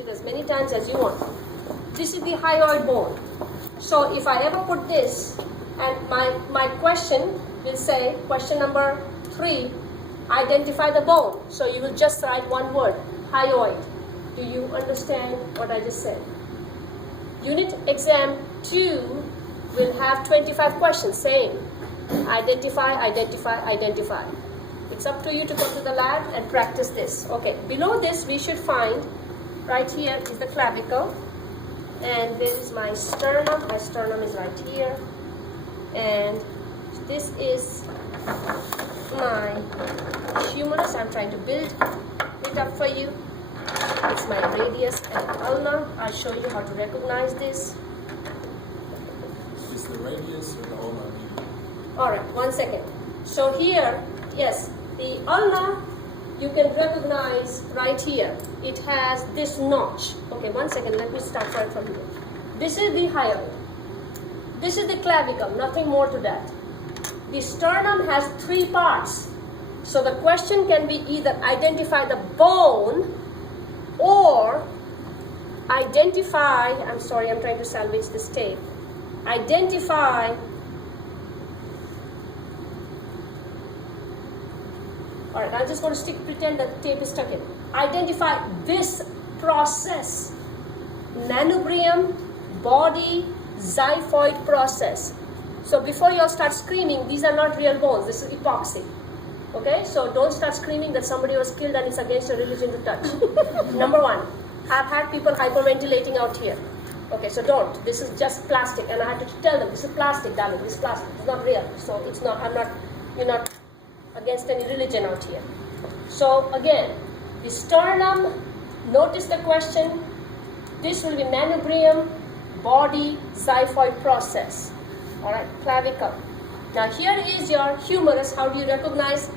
it as many times as you want. This is the hyoid bone. So if I ever put this, and my question will say, question number 3, identify the bone. So you will just write one word, hyoid. Do you understand what I just said? Unit exam 2 will have 25 questions saying, identify, identify, identify. It's up to you to go to the lab and practice this. Okay, below this we should find, right here is the clavicle, and there is my sternum. My sternum is right here, and this is my humerus. I'm trying to build it up for you. It's my radius and ulna. I'll show you how to recognize this. Is the radius or the ulna? Alright, 1 second. So here, yes, the ulna you can recognize right here. It has this notch. Okay, 1 second, let me start right from here. This is the hyoid. This is the clavicle, nothing more to that. The sternum has 3 parts. So the question can be either identify the bone or identify, I'm sorry, I'm trying to salvage this tape. Identify, alright, I'm just going to pretend that the tape is stuck in. Identify this process, manubrium, body, xiphoid process. So before you all start screaming, these are not real bones, this is epoxy. Okay, so don't start screaming that somebody was killed and it's against your religion to touch. Number 1, I've had people hyperventilating out here. Okay, so don't. This is just plastic, and I have to tell them, this is plastic, darling, this is plastic. It's not real. So it's not, you're not against any religion out here. So again, the sternum, notice the question. This will be manubrium, body, xiphoid process. Alright, clavicle. Now here is your humerus. How do you recognize?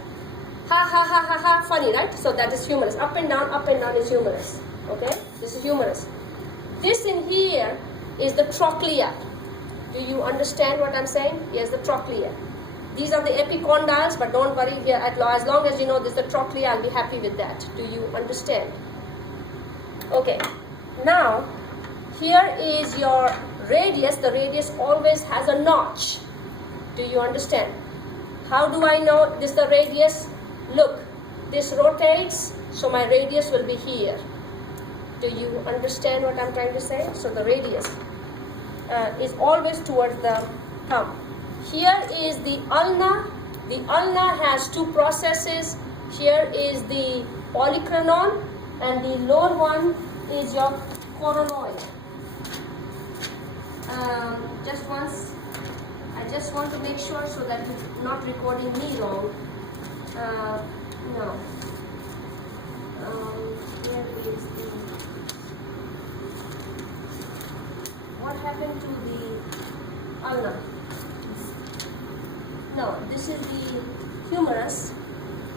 Ha ha ha ha ha, funny, right? So that is humerus. Up and down is humerus. Okay, this is humerus. This in here is the trochlea. Do you understand what I'm saying? Yes, the trochlea. These are the epicondyles, but don't worry here. As long as you know this is the trochlea, I'll be happy with that. Do you understand? Okay, now here is your radius. The radius always has a notch. Do you understand? How do I know this is the radius? Look, this rotates, so my radius will be here. Do you understand what I'm trying to say? So the radius is always towards the thumb. Here is the ulna. The ulna has 2 processes. Here is the olecranon, and the lower one is your coronoid. Just once, I just want to make sure so that you're not recording me wrong. No. Here is the. What happened to the ulna? No, this is the humerus,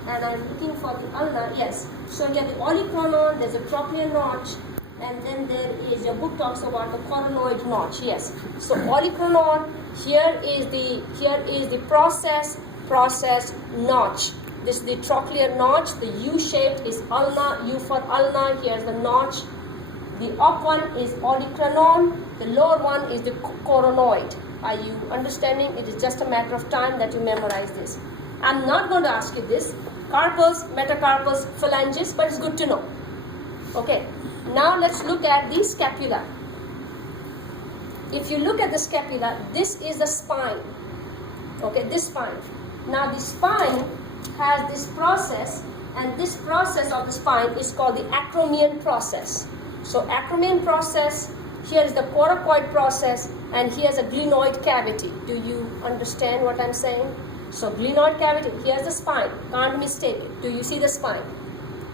and I'm looking for the ulna. Yes. So here the olecranon, there's a trochlear notch, and then there is, your book talks about the coronoid notch. Yes. So olecranon, here is the process notch. This is the trochlear notch. The U shape is ulna, U for ulna. Here's the notch. The up one is olecranon. The lower one is the coronoid. Are you understanding? It is just a matter of time that you memorize this. I'm not going to ask you this. Carpals, metacarpals, phalanges, but it's good to know. Okay. Now let's look at the scapula. If you look at the scapula, this is the spine. Okay, this spine. Now the spine has this process, and this process of the spine is called the acromion process. So acromion process, here is the coracoid process, and here's a glenoid cavity. Do you understand what I'm saying? So glenoid cavity, here's the spine. Can't mistake it. Do you see the spine?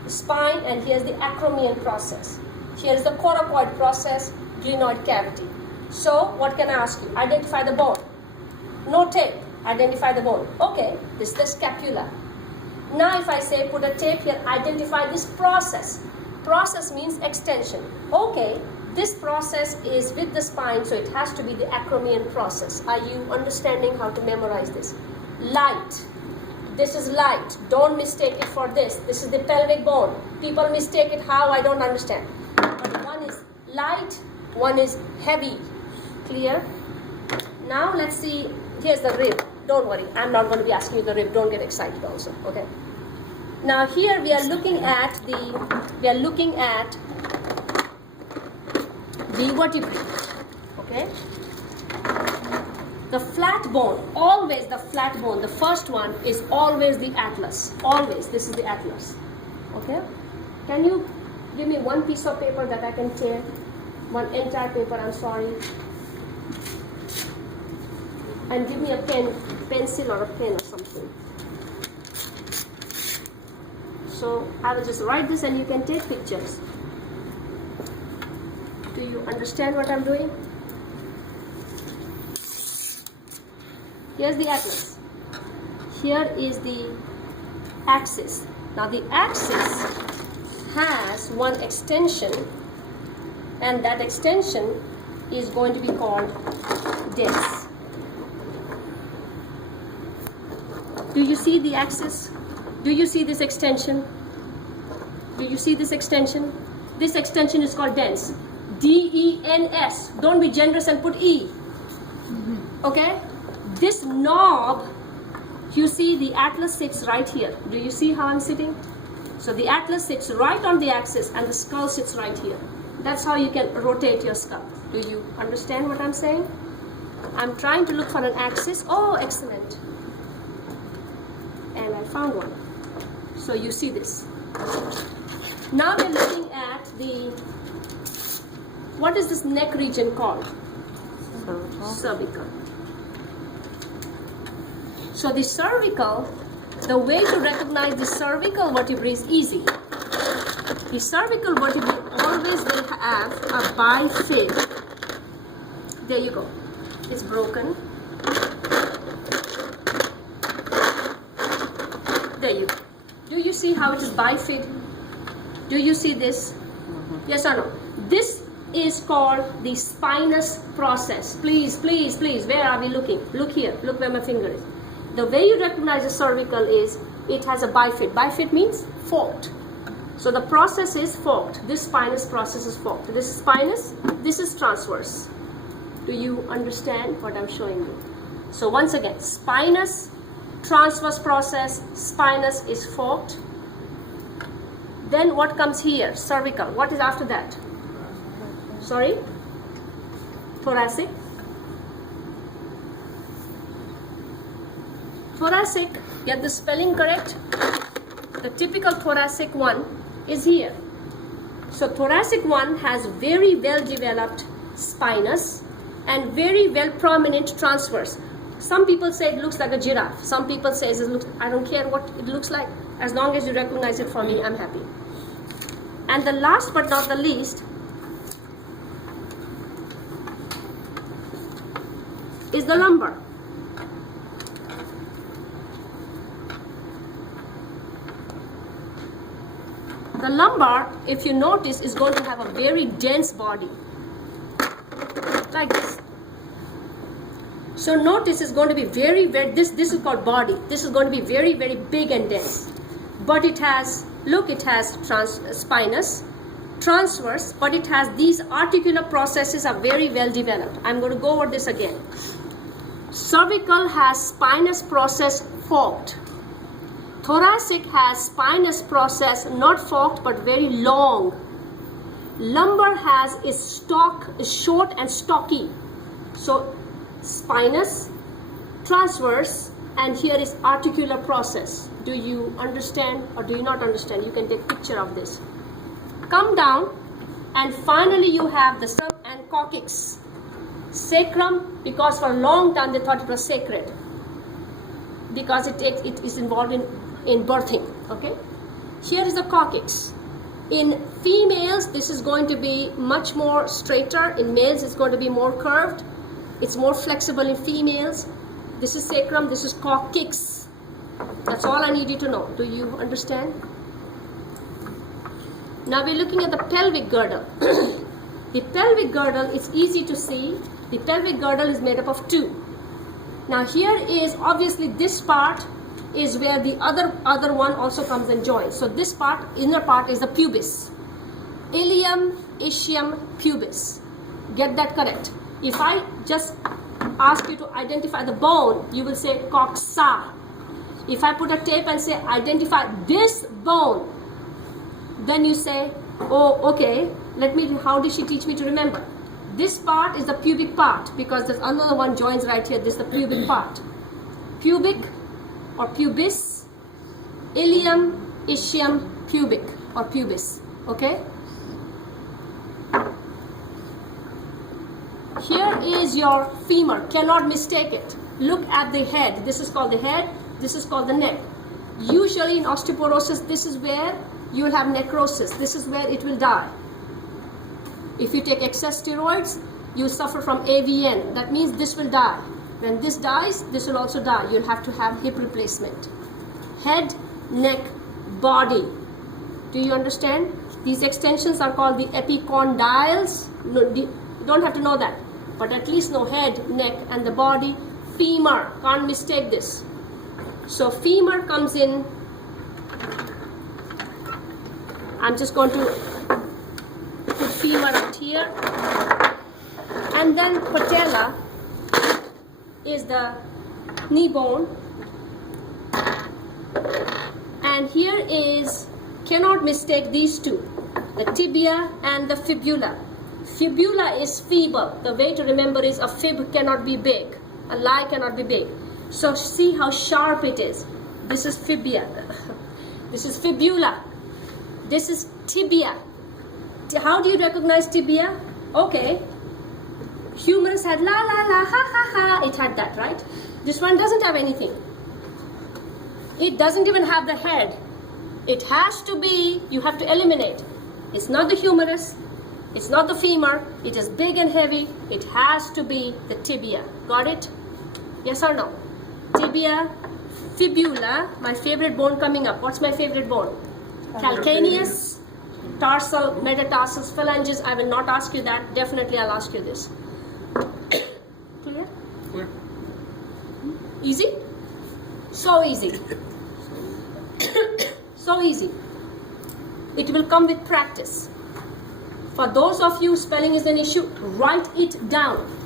The spine, and here's the acromion process. Here's the coracoid process, glenoid cavity. So what can I ask you? Identify the bone. No tape. Identify the bone. Okay, this is the scapula. Now if I say put a tape here, identify this process. Process means extension. Okay, this process is with the spine, so it has to be the acromion process. Are you understanding how to memorize this? Light. This is light. Don't mistake it for this. This is the pelvic bone. People mistake it how, I don't understand. But light, one is heavy. Clear? Now let's see, here's the rib. Don't worry, I'm not going to be asking you the rib. Don't get excited also, okay? Now here we are looking at the vertebrae, okay? The flat bone, always the flat bone, the first one is always the atlas. Always, this is the atlas, okay? Can you give me one piece of paper that I can tear? One entire paper, I'm sorry. And give me a pen, pencil or a pen or something. So I will just write this and you can take pictures. Do you understand what I'm doing? Here's the atlas. Here is the axis. Now the axis has one extension, and that extension is going to be called dens. Do you see the axis? Do you see this extension? Do you see this extension? This extension is called dens. D-E-N-S. Don't be generous and put E. Okay? This knob, you see the atlas sits right here. Do you see how I'm sitting? So the atlas sits right on the axis and the skull sits right here. That's how you can rotate your skull. Do you understand what I'm saying? I'm trying to look for an axis. Oh, excellent. And I found one. So you see this. Now we're looking at what is this neck region called? Cervical. So the cervical, the way to recognize the cervical vertebrae is easy. The cervical vertebrae always will have a bifid. There you go. It's broken. There you go. Do you see how it is bifid? Do you see this? Yes or no? This is called the spinous process. Please, please, please, where are we looking? Look here. Look where my finger is. The way you recognize a cervical is it has a bifid. Bifid means forked. So the process is forked. This spinous process is forked. This is spinous, this is transverse. Do you understand what I'm showing you? So once again, spinous, transverse process, spinous is forked. Then what comes here? Cervical. What is after that? Sorry? Thoracic. Thoracic, get the spelling correct. The typical thoracic one is here. So thoracic one has very well developed spinous and very well prominent transverse. Some people say it looks like a giraffe. Some people say it looks, I don't care what it looks like. As long as you recognize it for me, I'm happy. And the last but not the least is the lumbar. The lumbar, if you notice, is going to have a very dense body, like this. So notice it's going to be very, this is called body. This is going to be very, very big and dense. But it has, look, it has spinous, transverse, but it has these articular processes are very well developed. I'm going to go over this again. Cervical has spinous process forked. Thoracic has spinous process not forked but very long. Lumbar has is short and stocky. So spinous, transverse, and here is articular process. Do you understand or do you not understand? You can take a picture of this. Come down, and finally you have the sacrum and coccyx. Sacrum, because for a long time they thought it was sacred, because it is involved in birthing. Okay, here is the coccyx. In females, this is going to be much more straighter. In males, it's going to be more curved. It's more flexible in females. This is sacrum, this is coccyx. That's all I need you to know. Do you understand? Now we're looking at the pelvic girdle. The pelvic girdle is easy to see. The pelvic girdle is made up of two. Now here is obviously this part is where the other one also comes and joins. So this part, inner part, is the pubis. ilium, ischium, pubis. Get that correct. If I just ask you to identify the bone, you will say coxa. If I put a tape and say identify this bone, then you say, oh, okay, how did she teach me to remember? This part is the pubic part because there's another one joins right here. This is the pubic part. Pubic or pubis, ilium, ischium, pubic or pubis. Okay? Here is your femur. Cannot mistake it. Look at the head. This is called the head. This is called the neck. Usually in osteoporosis, this is where you will have necrosis. This is where it will die. If you take excess steroids, you suffer from AVN. That means this will die. When this dies, this will also die. You'll have to have hip replacement. Head, neck, body. Do you understand? These extensions are called the epicondyles. No, you don't have to know that. But at least know head, neck, and the body. Femur. Can't mistake this. So femur comes in. I'm just going to put femur right here. And then patella is the knee bone. And here is, cannot mistake these two, the tibia and the fibula. Fibula is feeble. The way to remember is a fib cannot be big. A lie cannot be big. So see how sharp it is. This is fibia. This is fibula. This is tibia. How do you recognize tibia? Okay. Humerus had la la la ha ha ha. It had that, right? This one doesn't have anything. It doesn't even have the head. It has to be, you have to eliminate. It's not the humerus. It's not the femur. It is big and heavy. It has to be the tibia. Got it? Yes or no? Tibia, fibula, my favorite bone coming up. What's my favorite bone? Calcaneus, tarsal, metatarsal, phalanges. I will not ask you that. Definitely I'll ask you this. Clear? Clear. Easy? So easy. So easy. It will come with practice. For those of you spelling is an issue, write it down.